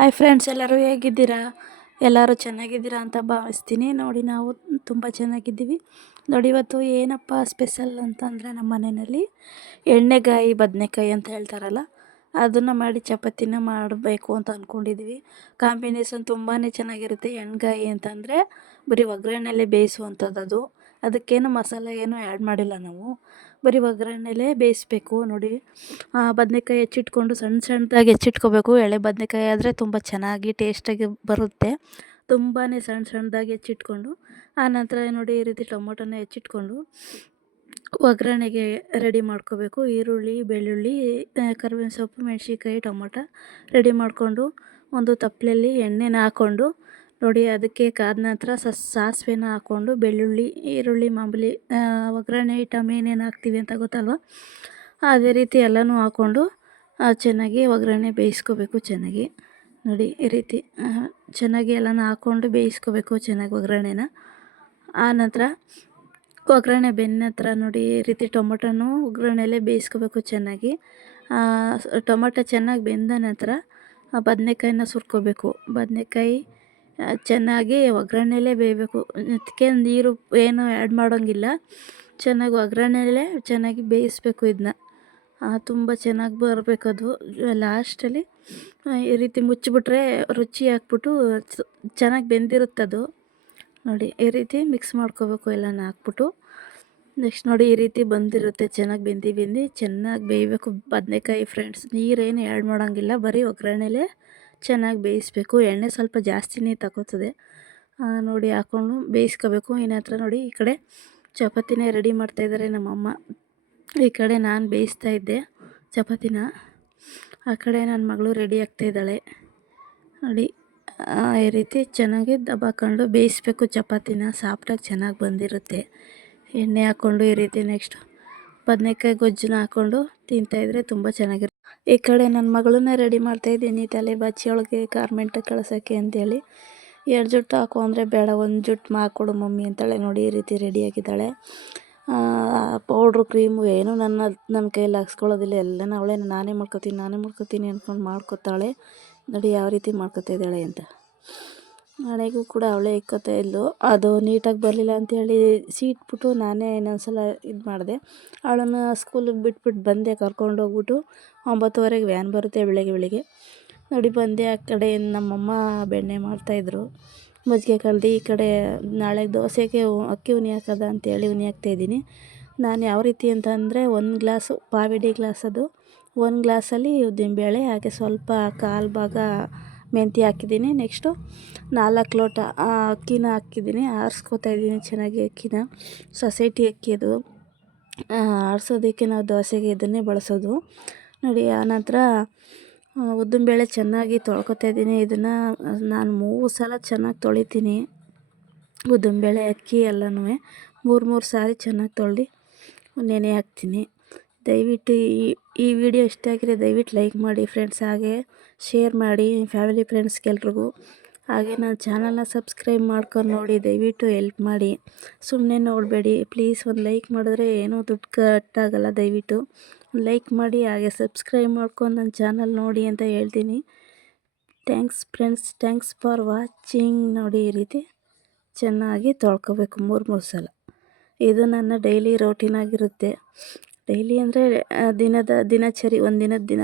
Hi friends ಎಲ್ಲರೂ ಹೇಗಿದ್ದೀರಾ? ಎಲ್ಲರೂ ಚೆನ್ನಾಗಿದ್ದೀರಾ ಅಂತ ಭಾವಿಸ್ತೀನಿ. ನೋಡಿ, ನಾವು ತುಂಬ ಚೆನ್ನಾಗಿದ್ದೀವಿ. ನೋಡಿ, ಇವತ್ತು ಏನಪ್ಪ ಸ್ಪೆಷಲ್ ಅಂತಂದರೆ ನಮ್ಮ ಮನೆಯಲ್ಲಿ ಎಣ್ಣೆಗಾಯಿ, ಬದನೆಕಾಯಿ ಅಂತ ಹೇಳ್ತಾರಲ್ಲ, ಅದನ್ನು ಮಾಡಿ ಚಪಾತಿನ ಮಾಡಬೇಕು ಅಂತ ಅಂದ್ಕೊಂಡಿದ್ದೀವಿ ಕಾಂಬಿನೇಷನ್ ತುಂಬಾ ಚೆನ್ನಾಗಿರುತ್ತೆ ಎಣ್ಣೆಗಾಯಿ ಅಂತಂದರೆ. ಬರೀ ಒಗ್ಗರಣೆಯಲ್ಲೇ ಬೇಯಿಸುವಂಥದ್ದು ಅದು. ಅದಕ್ಕೇನು ಮಸಾಲೆ ಏನು ಆ್ಯಡ್ ಮಾಡಿಲ್ಲ ನಾವು. ಬರೀ ಒಗ್ಗರಣೆಲೇ ಬೇಯಿಸ್ಬೇಕು ನೋಡಿ. ಬದನೇಕಾಯಿ ಹೆಚ್ಚಿಟ್ಕೊಂಡು ಸಣ್ಣ ಸಣ್ಣದಾಗಿ ಹೆಚ್ಚಿಟ್ಕೋಬೇಕು. ಎಳೆ ಬದನೇಕಾಯಿ ಆದರೆ ತುಂಬ ಚೆನ್ನಾಗಿ ಟೇಸ್ಟಾಗಿ ಬರುತ್ತೆ. ತುಂಬಾ ಸಣ್ಣ ಸಣ್ಣದಾಗಿ ಹೆಚ್ಚಿಟ್ಕೊಂಡು ಆನಂತರ ನೋಡಿ ಈ ರೀತಿ ಟೊಮೊಟೊನ ಹೆಚ್ಚಿಟ್ಕೊಂಡು ಒಗ್ಗರಣೆಗೆ ರೆಡಿ ಮಾಡ್ಕೋಬೇಕು. ಈರುಳ್ಳಿ, ಬೆಳ್ಳುಳ್ಳಿ ಕರಿಬೇವಿನ ಸೊಪ್ಪು, ಮೆಣ್ಸಿನ್ಕಾಯಿ, ಟೊಮೊಟೊ ರೆಡಿ ಮಾಡಿಕೊಂಡು ಒಂದು ತಪ್ಪಲೆಯಲ್ಲಿ ಎಣ್ಣೆನ ಹಾಕ್ಕೊಂಡು ನೋಡಿ, ಅದಕ್ಕೆ ಕಾದ ನಂತರ ಸಾಸಿವೆನ ಹಾಕ್ಕೊಂಡು ಬೆಳ್ಳುಳ್ಳಿ, ಈರುಳ್ಳಿ, ಮಾಮೂಲಿ ಒಗ್ಗರಣೆ, ಐಟಮ್ ಏನೇನು ಹಾಕ್ತೀವಿ ಅಂತ ಗೊತ್ತಲ್ವ? ಅದೇ ರೀತಿ ಎಲ್ಲನೂ ಹಾಕ್ಕೊಂಡು ಚೆನ್ನಾಗಿ ಒಗ್ಗರಣೆ ಬೇಯಿಸ್ಕೋಬೇಕು ಚೆನ್ನಾಗಿ. ನೋಡಿ, ಈ ರೀತಿ ಚೆನ್ನಾಗಿ ಎಲ್ಲನೂ ಹಾಕ್ಕೊಂಡು ಬೇಯಿಸ್ಕೋಬೇಕು ಚೆನ್ನಾಗಿ ಒಗ್ಗರಣೆನ. ಆ ನಂತರ ಒಗ್ಗರಣೆ ಬೆಂದ ನಂತರ ನೋಡಿ, ಈ ರೀತಿ ಟೊಮೊಟೊನೂ ಒಗ್ಗರಣೆಯಲ್ಲೇ ಬೇಯಿಸ್ಕೋಬೇಕು ಚೆನ್ನಾಗಿ. ಟೊಮೊಟೊ ಚೆನ್ನಾಗಿ ಬೆಂದ ನಂತರ ಬದನೆಕಾಯಿನ ಸುರ್ಕೋಬೇಕು. ಬದನೇಕಾಯಿ ಚೆನ್ನಾಗಿ ಒಗ್ಗರಣೆಲೇ ಬೇಯಬೇಕು. ಅದಕ್ಕೆ ನೀರು ಏನು ಆ್ಯಡ್ ಮಾಡೋಂಗಿಲ್ಲ. ಚೆನ್ನಾಗಿ ಒಗ್ಗರಣೆಲೇ ಚೆನ್ನಾಗಿ ಬೇಯಿಸಬೇಕು ಇದನ್ನ ತುಂಬ ಚೆನ್ನಾಗಿ ಬರಬೇಕು ಅದು. ಲಾಸ್ಟಲ್ಲಿ ಈ ರೀತಿ ಮುಚ್ಚಿಬಿಟ್ರೆ ರುಚಿ ಹಾಕ್ಬಿಟ್ಟು ಚೆನ್ನಾಗಿ ಬೆಂದಿರುತ್ತದು ನೋಡಿ, ಈ ರೀತಿ ಮಿಕ್ಸ್ ಮಾಡ್ಕೋಬೇಕು ಎಲ್ಲನ ಹಾಕ್ಬಿಟ್ಟು. ನೆಕ್ಸ್ಟ್ ನೋಡಿ, ಈ ರೀತಿ ಬಂದಿರುತ್ತೆ. ಚೆನ್ನಾಗಿ ಬೆಂದು ಬೆಂದು ಚೆನ್ನಾಗಿ ಬೇಯಬೇಕು. ಬದನೇಕಾಯಿ ಫ್ರೆಂಡ್ಸ್ ನೀರೇನು ಆ್ಯಡ್ ಮಾಡೋಂಗಿಲ್ಲ. ಬರೀ ಒಗ್ಗರಣೆಲೇ ಚೆನ್ನಾಗಿ ಬೇಯಿಸ್ಬೇಕು, ಎಣ್ಣೆ ಸ್ವಲ್ಪ ಜಾಸ್ತಿನೇ ತಗೋತದೆ ನೋಡಿ ಹಾಕ್ಕೊಂಡು ಬೇಯಿಸ್ಕೋಬೇಕು. ಇನ್ನು ಹತ್ರ ನೋಡಿ ಈ ಕಡೆ ಚಪಾತಿನೇ ರೆಡಿ ಮಾಡ್ತಾಯಿದ್ದಾರೆ ನಮ್ಮಮ್ಮ. ಈ ಕಡೆ ನಾನು ಬೇಯಿಸ್ತಾ ಇದ್ದೆ ಚಪಾತಿನ. ಆ ಕಡೆ ನನ್ನ ಮಗಳು ರೆಡಿ ಆಗ್ತಾಯಿದ್ದಾಳೆ ನೋಡಿ ಈ ರೀತಿ ಚೆನ್ನಾಗಿ ದಬ್ಬಾಕೊಂಡು ಬೇಯಿಸ್ಬೇಕು ಚಪಾತಿನ. ಸಾಫ್ಟಾಗಿ ಚೆನ್ನಾಗಿ ಬಂದಿರುತ್ತೆ. ಎಣ್ಣೆ ಹಾಕ್ಕೊಂಡು ಈ ರೀತಿ ನೆಕ್ಸ್ಟ್ ಬದನೆಕಾಯಿ ಗೊಜ್ಜನ್ನ ಹಾಕ್ಕೊಂಡು ತಿಂತಾಯಿದ್ರೆ ತುಂಬ ಚೆನ್ನಾಗಿರುತ್ತೆ. ಈ ಕಡೆ ನನ್ನ ಮಗಳನ್ನ ರೆಡಿ ಮಾಡ್ತಾಯಿದ್ದೀನಿ ತಲೆ ಬಾಚಿಯೊಳಗೆ ಗಾರ್ಮೆಂಟ್ ಕಳ್ಸೋಕ್ಕೆ ಅಂತೇಳಿ. ಎರಡು ಜುಟ್ಟು ಹಾಕು ಅಂದರೆ ಬೇಡ, ಒಂದು ಜುಟ್ಟು ಮಾಡಿಕೊಡು ಮಮ್ಮಿ ಅಂತಾಳೆ. ನೋಡಿ, ಈ ರೀತಿ ರೆಡಿಯಾಗಿದ್ದಾಳೆ ಪೌಡ್ರು ಕ್ರೀಮು ಏನೂ ನನ್ನ ನನ್ನ ಕೈಯಲ್ಲಿ ಹಾಕ್ಸ್ಕೊಳ್ಳೋದಿಲ್ಲ. ಎಲ್ಲನೂ ಅವಳೇ. ನಾನೇ ಮಾಡ್ಕೊತೀನಿ, ನಾನೇ ಮಾಡ್ಕೋತೀನಿ ಅಂದ್ಕೊಂಡು ಮಾಡ್ಕೊತಾಳೆ. ನೋಡಿ, ಯಾವ ರೀತಿ ಮಾಡ್ಕೊತಾ ಇದ್ದಾಳೆ ಅಂತ. ಮನೆಗೂ ಕೂಡ ಅವಳೇ ಇಕ್ಕೋತಾ ಇದ್ಲು ಅದು ನೀಟಾಗಿ ಬರಲಿಲ್ಲ ಅಂತೇಳಿ ಸೀಟ್ಬಿಟ್ಟು ನಾನೇ ಇನ್ನೊಂದು ಸಲ ಇದು ಮಾಡಿದೆ. ಅವಳನ್ನು ಸ್ಕೂಲಿಗೆ ಬಿಟ್ಬಿಟ್ಟು ಬಂದೆ ಕರ್ಕೊಂಡೋಗ್ಬಿಟ್ಟು ಒಂಬತ್ತುವರೆಗೆ ವ್ಯಾನ್ ಬರುತ್ತೆ ಬೆಳಗ್ಗೆ ಬೆಳಗ್ಗೆ. ನೋಡಿ ಬಂದೆ, ಆ ಕಡೆ ನಮ್ಮಮ್ಮ ಬೆಣ್ಣೆ ಮಾಡ್ತಾಯಿದ್ರು ಮಜ್ಜಿಗೆ ಕಲ್ದು ಈ ಕಡೆ ನಾಳೆ ದೋಸೆಗೆ ಅಕ್ಕಿ ಉನಿ ಹಾಕೋದ ಅಂತೇಳಿ ಉನಿ ಹಾಕ್ತಾಯಿದ್ದೀನಿ ನಾನು ಯಾವ ರೀತಿ ಅಂತಂದರೆ ಒಂದು ಗ್ಲಾಸು ಪಾವಿಡಿ ಗ್ಲಾಸ್ ಅದು. ಒಂದು ಗ್ಲಾಸಲ್ಲಿ ಉದ್ದಿನಬೇಳೆ ಹಾಗೆ ಸ್ವಲ್ಪ ಕಾಲು ಭಾಗ ಮೆಂತ್ಯ ಹಾಕಿದ್ದೀನಿ. ನೆಕ್ಸ್ಟು ನಾಲ್ಕು ಲೋಟ ಅಕ್ಕಿನ ಹಾಕಿದ್ದೀನಿ. ಆರಿಸ್ಕೊತಾ ಇದ್ದೀನಿ ಚೆನ್ನಾಗಿ ಅಕ್ಕಿನ. ಸೊಸೈಟಿ ಅಕ್ಕಿ ಅದು. ಆರಿಸೋದಕ್ಕೆ ನಾವು ದೋಸೆಗೆ ಇದನ್ನೇ ಬಳಸೋದು. ನೋಡಿ ಆನಂತರ ಉದ್ದಿನಬೇಳೆ ಚೆನ್ನಾಗಿ ತೊಳ್ಕೊತಾ ಇದ್ದೀನಿ. ಇದನ್ನು ನಾನು ಮೂರು ಸಲ ಚೆನ್ನಾಗಿ ತೊಳಿತೀನಿ. ಉದ್ದಿನಬೇಳೆ ಅಕ್ಕಿ ಎಲ್ಲನೂ. ಮೂರು ಮೂರು ಸಾರಿ ಚೆನ್ನಾಗಿ ತೊಳೆದು ನೆನೆ ಹಾಕ್ತೀನಿ. ದಯವಿಟ್ಟು ಈ ಈ ವಿಡಿಯೋ ಇಷ್ಟ ಆಗಿದೆ ದಯವಿಟ್ಟು ಲೈಕ್ ಮಾಡಿ ಫ್ರೆಂಡ್ಸ್ ಹಾಗೆ. ಶೇರ್ ಮಾಡಿ ಫ್ಯಾಮಿಲಿ ಫ್ರೆಂಡ್ಸ್ಗೆಲ್ರಿಗೂ ಹಾಗೆ ನನ್ನ ಚಾನಲ್ನ ಸಬ್ಸ್ಕ್ರೈಬ್ ಮಾಡ್ಕೊಂಡು ನೋಡಿ, ದಯವಿಟ್ಟು ಎಲ್ಪ್ ಮಾಡಿ. ಸುಮ್ಮನೆ ನೋಡಬೇಡಿ ಪ್ಲೀಸ್ ಒಂದು ಲೈಕ್ ಮಾಡಿದ್ರೆ ಏನೂ ದುಡ್ಡು ಕಟ್ಟಾಗಲ್ಲ, ದಯವಿಟ್ಟು. ಲೈಕ್ ಮಾಡಿ, ಹಾಗೆ ಸಬ್ಸ್ಕ್ರೈಬ್ ಮಾಡ್ಕೊಂಡು ನನ್ನ ಚಾನಲ್ ನೋಡಿ ಅಂತ ಹೇಳ್ತೀನಿ. Thanks friends thanks for watching ನೋಡಿ, ಈ ರೀತಿ ಚೆನ್ನಾಗಿ ತೊಳ್ಕೊಬೇಕು ಮೂರು ಮೂರು ಸಲ. ಇದು ನನ್ನ ಡೈಲಿ ರೋಟೀನಾಗಿರುತ್ತೆ ಡೈಲಿ ಅಂದರೆ, ದಿನದ ದಿನಚರಿ ಒಂದಿನದ ದಿನದ ದಿನ.